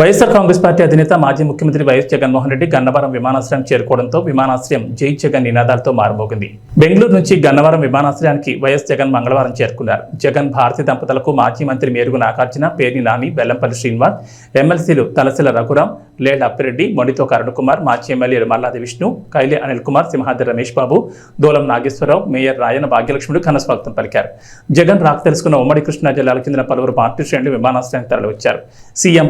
YSR Congress party అధినేత మాజీ ముఖ్యమంత్రి వైఎస్ జగన్మోహన్ రెడ్డి గన్నవరం విమానాశ్రయం చేరుకోవడంతో విమానాశ్రయం జై జగన్ నినాదాలతో మారుమోగింది. బెంగళూరు నుంచి గన్నవరం విమానాశ్రయానికి వైఎస్ జగన్ మంగళవారం చేరుకున్నారు. జగన్ భారతి దంపతులకు మాజీ మంత్రి మేరుగు నాగార్జున, పేర్ని నాని, బెల్లంపల్లి శ్రీనివాస్, ఎమ్మెల్సీలు తలసిల రఘురాం, లేళ్ల అప్పిరెడ్డి, మొండితో కరుణకుమార్, మాజీ ఎమ్మెల్యేలు మల్లాది విష్ణు, కైలే అనిల్ కుమార్, సింహాద్రి రమేష్ బాబు, దోలం నాగేశ్వరరావు, మేయర్ రాయన భాగ్యలక్ష్ముడు ఘనస్వాగతం పలికారు. జగన్ రాక తెలుసుకున్న ఉమ్మడి కృష్ణా జిల్లాలకు చెందిన పలువురు పార్టీ శ్రేణులు విమానాశ్రయానికి తరలివచ్చారు.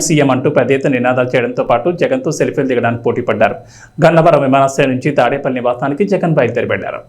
సీఎం అంటూ పెద్ద ఎత్తున నినాదాలు చేయడంతో పాటు జగన్తో సెల్ఫీలు దిగడానికి పోటీ పడ్డారు. గన్నవరం విమానాశ్రయం నుంచి తాడేపల్లి నివాసానికి జగన్ బయలుదేరిపెళ్లారు.